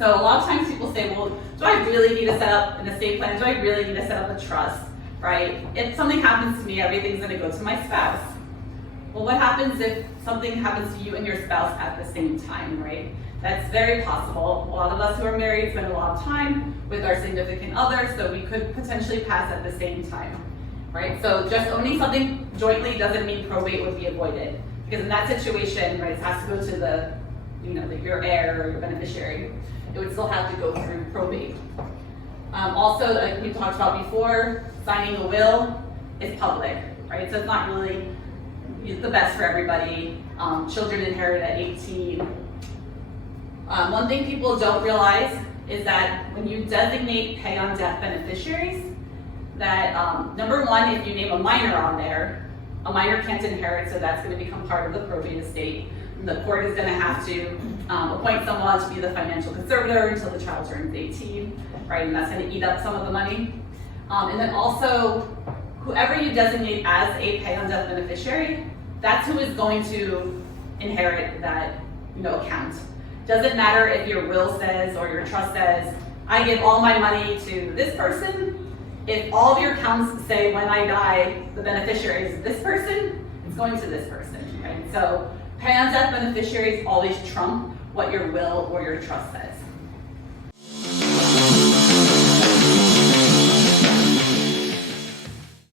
So a lot of times people say, well, do I really need to set up an estate plan? Do I really need to set up a trust, right? If something happens to me, everything's gonna go to my spouse. Well, what happens if something happens to you and your spouse at the same time, right? That's very possible. A lot of us who are married spend a lot of time with our significant other, so we could potentially pass at the same time, right? So just owning something jointly doesn't mean probate would be avoided, because in that situation, right, it has to go to the, your heir or your beneficiary. It would still have to go through probate. Also, like we talked about before, signing a will is public, right? So it's not really the best for everybody. Children inherit at 18. One thing people don't realize is that when you designate pay on death beneficiaries, that number one, if you name a minor on there, a minor can't inherit, so that's going to become part of the probate estate. The court is going to have to appoint someone to be the financial conservator until the child turns 18, right? And that's going to eat up some of the money. And then also, whoever you designate as a pay on death beneficiary, that's who is going to inherit that account. Doesn't matter if your will says or your trust says, I give all my money to this person. If all of your accounts say when I die, the beneficiary is this person, it's going to this person, right? So pay on death beneficiaries always trump what your will or your trust says.